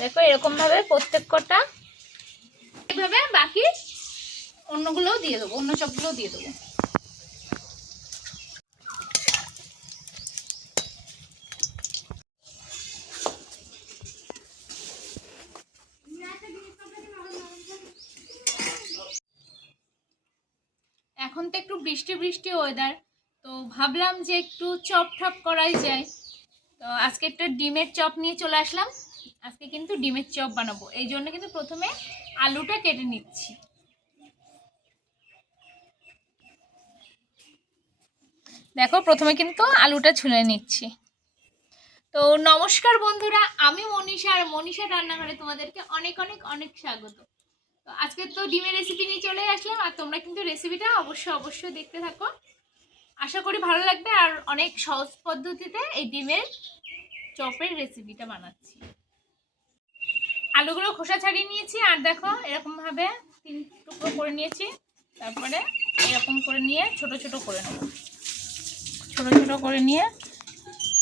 দেখো এরকমভাবে প্রত্যেক কটা এইভাবে বাকি অন্যগুলোও দিয়ে দেবো, অন্য চপগুলোও দিয়ে দেবো। এখন তো একটু বৃষ্টি বৃষ্টি ওয়েদার, তো ভাবলাম যে একটু চপ ঠপ করাই যায়। তো আজকে একটা ডিমের চপ নিয়ে চলে আসলাম। আজকে কিন্তু ডিমের চপ বানাবো, এই জন্য কিন্তু প্রথমে আলুটা কেটে নিচ্ছি। দেখো প্রথমে কিন্তু আলুটা ছুলে নিচ্ছি। তো নমস্কার বন্ধুরা, আমি মনীষা, আর মনীষা রান্নাঘরে তোমাদেরকে অনেক অনেক অনেক স্বাগত। তো আজকে তো ডিমের রেসিপি নিয়ে চলে আসলাম, আর তোমরা কিন্তু রেসিপিটা অবশ্যই দেখতে থাকো, আশা করি ভালো লাগবে। আর অনেক সহজ পদ্ধতিতে এই ডিমের চপের রেসিপিটা বানাচ্ছি। আলুগুলো খোসা ছাড়িয়ে নিয়েছি, আর দেখো এরকমভাবে 3 টুকরো করে নিয়েছি। তারপরে এরকম করে নিয়ে ছোট ছোট করে নেব, ছোট ছোট করে নিয়ে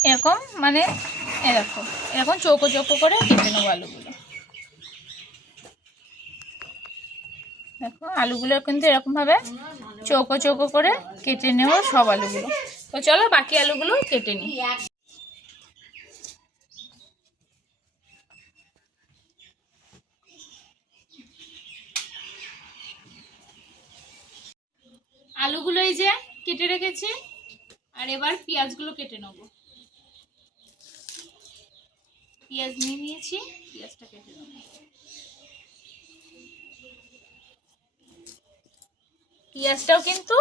এরকম মানে এরকম চৌকো চৌকো করে কেটে নেবো আলুগুলো। দেখো আলুগুলো কিন্তু এরকমভাবে চৌকো চৌকো করে কেটে নেব সব আলুগুলো। তো চলো বাকি আলুগুলো কেটে নিই। আলুগুলো এই যে কেটে রেখেছি, আর এবার পেঁয়াজগুলো কেটে নেব। পেঁয়াজ নিয়ে নিয়েছি, পেঁয়াজটা কেটে নেব। পেঁয়াজটাও কিন্তু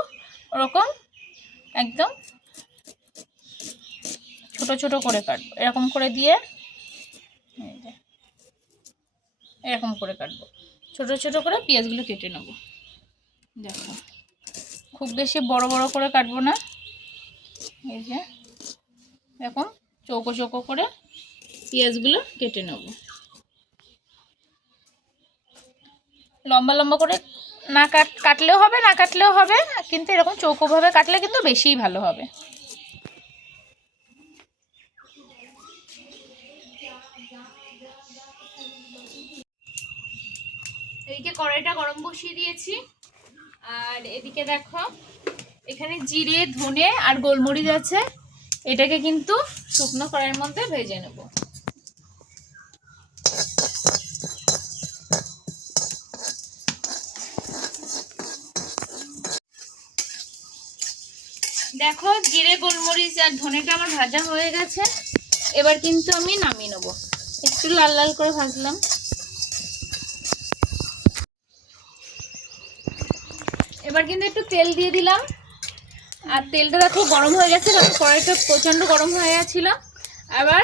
ওরকম একদম ছোট ছোট করে কাটবো, এরকম করে দিয়ে এরকম করে কাটবো, ছোট ছোট করে পেঁয়াজগুলো কেটে নেব। দেখো খুব বেশি বড় বড় করে কাটবো না, এই যে এরকম চৌকো চৌকো করে পেঁয়াজগুলো কেটে নেব। লম্বা লম্বা করে না কাটলেও হবে, না কাটলেও হবে, কিন্তু এরকম চৌকোভাবে কাটলে কিন্তু বেশিই ভালো হবে। এদিকে কড়াইটা গরম বসিয়ে দিয়েছি, আর এদিকে দেখো এখানে জিরে ধনে আর গোলমরিচ আছে, এটাকে কিন্তু শুকনো কড়াইয়ের মধ্যে ভেজে নেব। দেখো জিরে গোলমরিচ আর ধনেটা আমার ভাজা হয়ে গেছে, এবার কিন্তু আমি নামিয়ে নেব। একটু লাল লাল করে ভাজলাম। এবার কিন্তু একটু তেল দিয়ে দিলাম, আর তেলটা দেখো গরম হয়ে গেছে, কারণ কড়াইটা প্রচণ্ড গরম হয়ে গেছিলো। আবার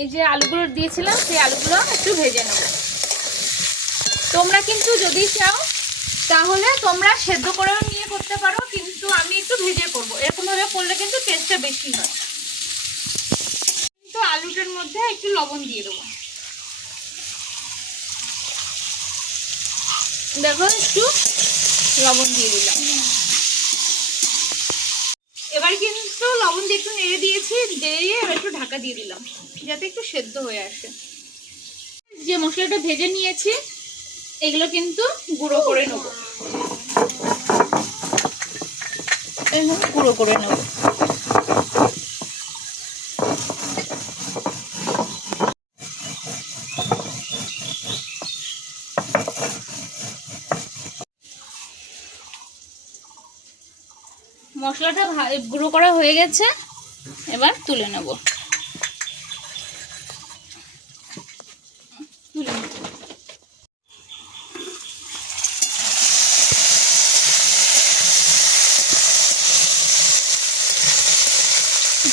এই যে আলুগুলো দিয়েছিলাম, সেই আলুগুলো একটু ভেজে নেব। তোমরা কিন্তু যদি চাও তাহলে তোমরা সেদ্ধ করেও নিয়ে করতে পারো, কিন্তু আমি একটু ভেজে করবো, এরকমভাবে করলে কিন্তু টেস্টটা বেশি হয়। কিন্তু আলুটার মধ্যে একটু লবণ দিয়ে দেবো। দেখো একটু লবণ দিয়ে দিলাম। এবার কিন্তু লবণ দিয়ে একটু নেড়ে দিয়েছি, দিয়ে এবার একটু ঢাকা দিয়ে দিলাম যাতে একটু সেদ্ধ হয়ে আসে। যে মশলাটা ভেজে নিয়েছি এগুলো কিন্তু গুঁড়ো করে নেব, গুঁড়ো করে নেব। মশলাটা গুঁড়ো করা হয়ে গেছে, এবার তুলে নেব।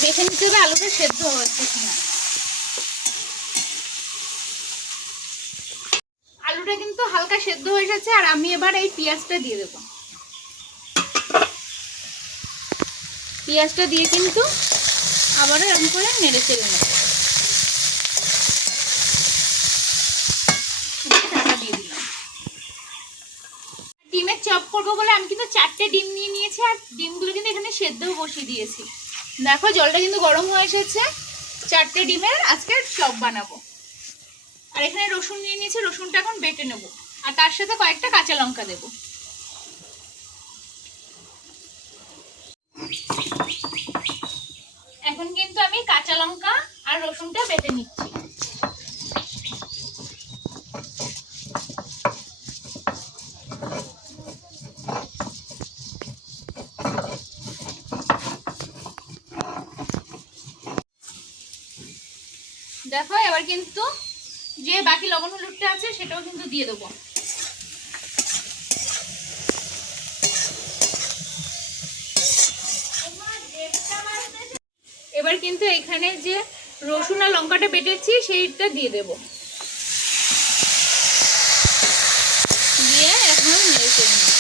দেখে নিতে হবে আলুটা সেদ্ধ হচ্ছে কিনা। আলুটা কিন্তু হালকা সেদ্ধ হয়ে গেছে, আর আমি এবার এই পেঁয়াজটা দিয়ে দেবো। পেঁয়াজটা দিয়ে কিন্তু আবারও এরকম করে নেড়ে চেড়ে নেব। ঢাকা দিয়ে দিলাম। ডিমের চপ করবো বলে আমি কিন্তু 4টে ডিম নিয়ে নিয়েছি, আর ডিমগুলো কিন্তু এখানে সেদ্ধও বসিয়ে দিয়েছি। দেখো জলটা কিন্তু গরম হয়ে এসেছে, 4টে ডিমের আজকে চপ বানাবো। আর এখানে রসুন নিয়ে নিয়েছি, রসুনটা এখন বেটে নেব। আর তার সাথে কয়েকটা কাঁচা লঙ্কা দেব। এখন কিন্তু আমি কাঁচা লঙ্কা আর রসুনটা বেটে নিচ্ছি। দেখো এবার কিন্তু যে বাকি লবণ হলুদটা আছে সেটাও কিন্তু দিয়ে দেবো। এবার কিন্তু এখানে যে রসুন আর লঙ্কাটা বেটেছি সেইটা দিয়ে দেব, দিয়ে এখন নেড়ে চেড়ে নেব।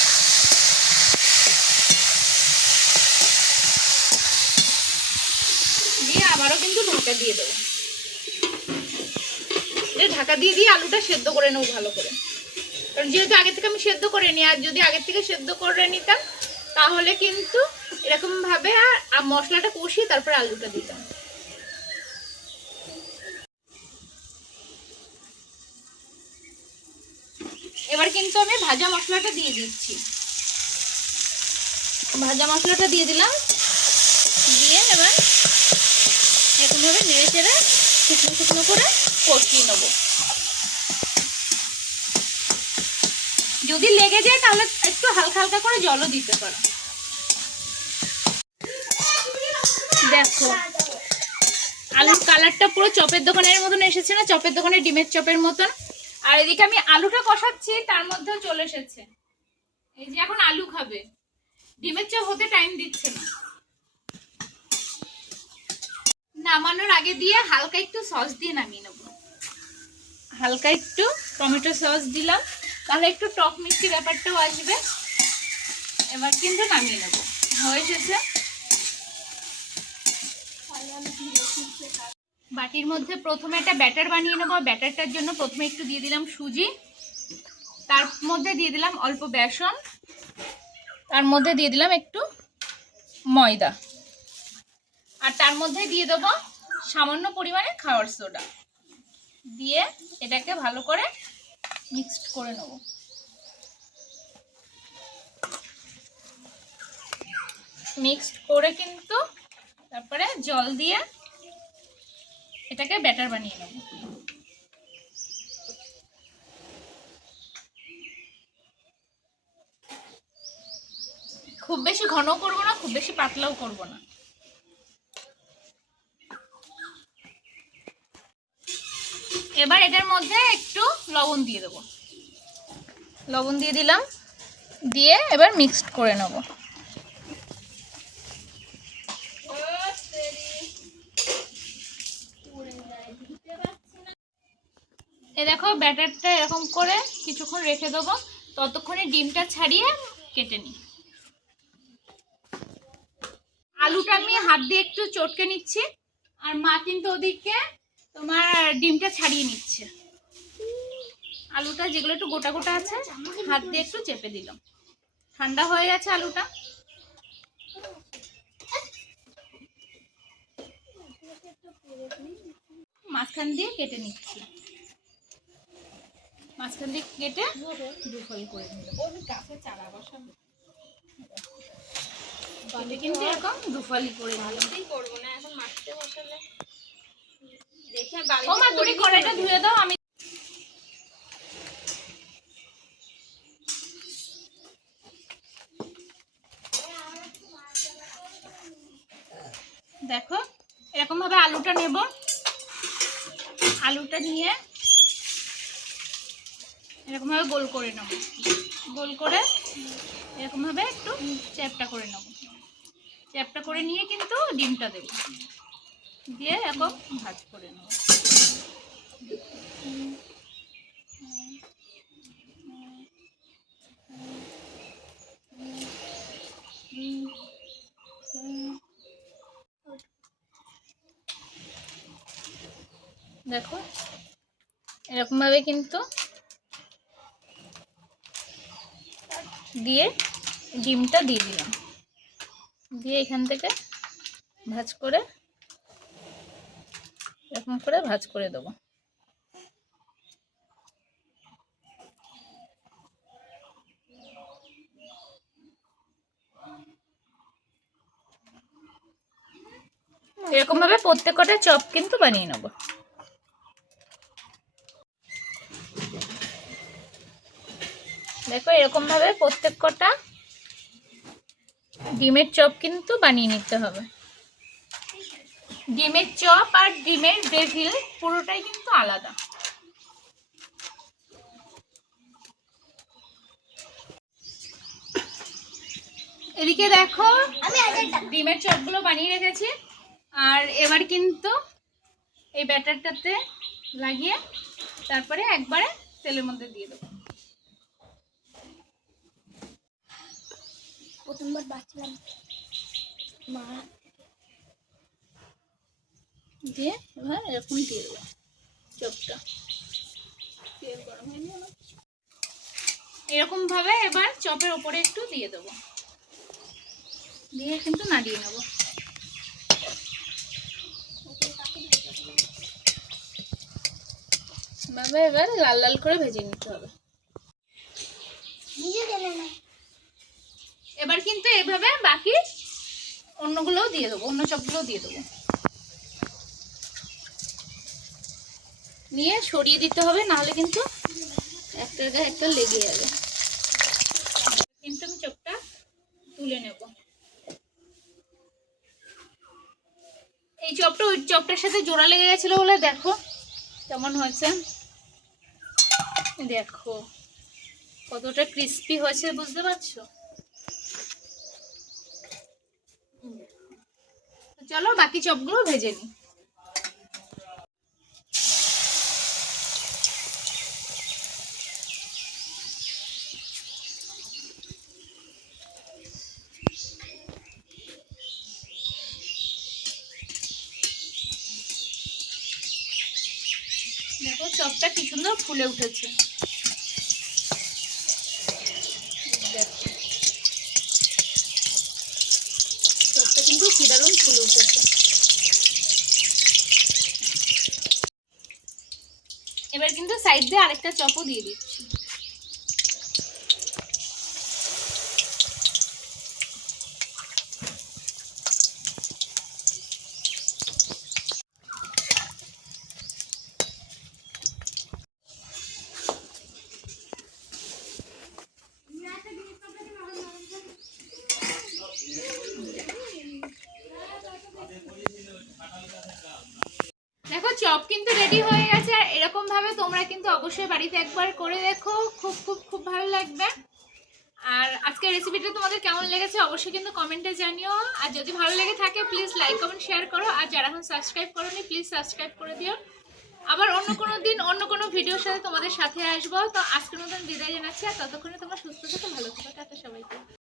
দিয়ে আবারও কিন্তু ঢাকা দিয়ে দেবো। ঢাকা দিয়ে দিয়ে আলুটা সেদ্ধ করে নেবো ভালো করে, কারণ যেহেতু আগে থেকে আমি সেদ্ধ করে নিই। আর যদি আগে থেকে সেদ্ধ করে নিতাম তাহলে কিন্তু এরকম ভাবে আর মশলাটা কষিয়ে তারপরে আলুটা দিতাম। এবার কিন্তু আমি ভাজা মশলাটা দিয়ে দিচ্ছি। ভাজা মশলাটা দিয়ে দিলাম, দিয়ে এবার এরকমভাবে নেড়ে চেড়ে শুকনো শুকনো করে কষিয়ে নেবো। যদি লেগে যায় তাহলে একটু হালকা হালকা করে জলও দিতে পারো। দেখো আলুর কালারটা পুরো চপের দোকানের মতন এসেছে না, চপের দোকানের ডিমের চপের মতন। আর এদিকে আমি আলুটা কষাচ্ছি, তার মধ্যেও চলে এসেছে। এই যে এখন আলু খাবে, ডিমের চপ হতে টাইম দিচ্ছে না। নামানোর আগে দিয়ে হালকা একটু সস দিয়ে নামিয়ে নেবো। হালকা একটু টমেটো সস দিলাম, তাহলে একটু টক মিষ্টি ব্যাপারটাও আসবে। এবার কিন্তু নামিয়ে নেব, হয়ে এসেছে। বাটির মধ্যে প্রথমে একটা ব্যাটার বানিয়ে নেবো। ব্যাটারটার জন্য প্রথমে একটু দিয়ে দিলাম সুজি, তার মধ্যে দিয়ে দিলাম অল্প বেসন, তার মধ্যে দিয়ে দিলাম একটু ময়দা, আর তার মধ্যে দিয়ে দেবো সামান্য পরিমাণে খাবার সোডা। দিয়ে এটাকে ভালো করে মিক্সড করে নেব। মিক্সড করে কিন্তু তারপরে জল দিয়ে এটাকে ব্যাটার বানিয়ে নেব। খুব বেশি ঘন করব না, খুব বেশি পাতলাও করব না। এবার এটার মধ্যে একটু লবণ দিয়ে দেবো। লবণ দিয়ে দিলাম, দিয়ে এবার মিক্সড করে নেব। এই দেখো ব্যাটারটা এরকম করে কিছুক্ষণ রেখে দেবো, ততক্ষণে ডিমটা ছাড়িয়ে কেটে নিই। আলুটা আমি হাত দিয়ে একটু চটকে নিচ্ছি, আর মা কিন্তু ওদিকে তোমার ডিমটা ছাড়িয়ে নিচ্ছে। আলুটা যেগুলো একটু গোটা গোটা আছে হাত দিয়ে একটু চেপে দিলাম। ঠান্ডা হয়ে গেছে আলুটা। মাঝখান দিয়ে কেটে নিচ্ছি, মাঝখান দিয়ে কেটে দুফালি করে নিলাম। চারা বসাবো কিন্তু এরকম দুফালি করে নিলাম। করবো না এখন, মাটিতে বসালে দেখে ও মা তুমি কড়াইটা ধুয়ে দাও। আমি দেখো এরকম ভাবে আলুটা নেব। আলুটা নিয়ে এরকম ভাবে গোল করে নেব। গোল করে এরকম ভাবে একটু চ্যাপটা করে নেব। চ্যাপটা করে নিয়ে কিন্তু ডিমটা দেব, দিয়ে এরকম ভাজ করে নেব। দেখো এরকম ভাবে কিন্তু দিয়ে ডিমটা দিয়ে দিলাম, দিয়ে এখান থেকে ভাজ করে এরকম করে ভাজ করে দেবো। এরকমভাবে প্রত্যেকটা চপ কিন্তু বানিয়ে নেব। দেখো এরকমভাবে প্রত্যেকটা ডিমের চপ কিন্তু বানিয়ে নিতে হবে। ডিমের চপ আর ডিমের ডেভিল পুরোটাই কিন্তু আলাদা। এদিকে দেখো ডিমের চপগুলো বানিয়ে রেখেছি, আর এবার কিন্তু এই ব্যাটারটাতে লাগিয়ে তারপরে একবারে তেলের মধ্যে দিয়ে দেবো। প্রথমবার বাঁচলাম মা দিয়ে এবার এরকম দিয়ে দেবো চপটা। তেল গরম হয়ে গেল, এরকম ভাবে এবার চপের ওপরে একটু দিয়ে দেবো, দিয়ে কিন্তু নাড়িয়ে নেব। ভাবে এবার লাল লাল করে ভেজে নিতে হবে। এবার কিন্তু এইভাবে বাকি অন্যগুলোও দিয়ে দেবো, অন্য চপগুলোও দিয়ে দেবো, নিয়ে সরিয়ে দিতে হবে, নাহলে কিন্তু একটার গায়ে একটা লেগে যাবে। কিন্তু আমি চপটা তুলে নেব। এই চপটা ওই চপটার সাথে জোড়া লেগে গেছিল বলে দেখো কেমন হয়েছে। দেখো কতটা ক্রিস্পি হয়েছে, বুঝতে পারছো? চলো বাকি চপগুলো ভেজে নিই। দেখো চপটা কি সুন্দর ফুলে উঠেছে। দেখো চপটা কিন্তু কি দারুণ ফুলে উঠেছে। এবার কিন্তু সাইড দিয়ে আরেকটা চপও দিয়ে দিচ্ছি। দেখো চপ কিন্তু রেডি হয়ে গেছে, আর এরকম ভাবে তোমরা কিন্তু অবশ্যই বাড়িতে একবার করে দেখো, খুব খুব খুব ভালো লাগবে। আর আজকের রেসিপিটা তোমাদের কেমন লেগেছে অবশ্যই কিন্তু কমেন্টে জানিও, আর যদি ভালো লেগে থাকে প্লিজ লাইক কমেন্ট শেয়ার করো, আর যারা এখন সাবস্ক্রাইব করোনি প্লিজ সাবস্ক্রাইব করে দিও। আবার অন্য কোনো দিন অন্য কোনো ভিডিওর সাথে তোমাদের সাথে আসবো। তো আজকের মতন বিদায় জানাচ্ছি, আর ততক্ষণে তোমরা সুস্থ থেকো, ভালো থেকো, টাটা সবাইকে।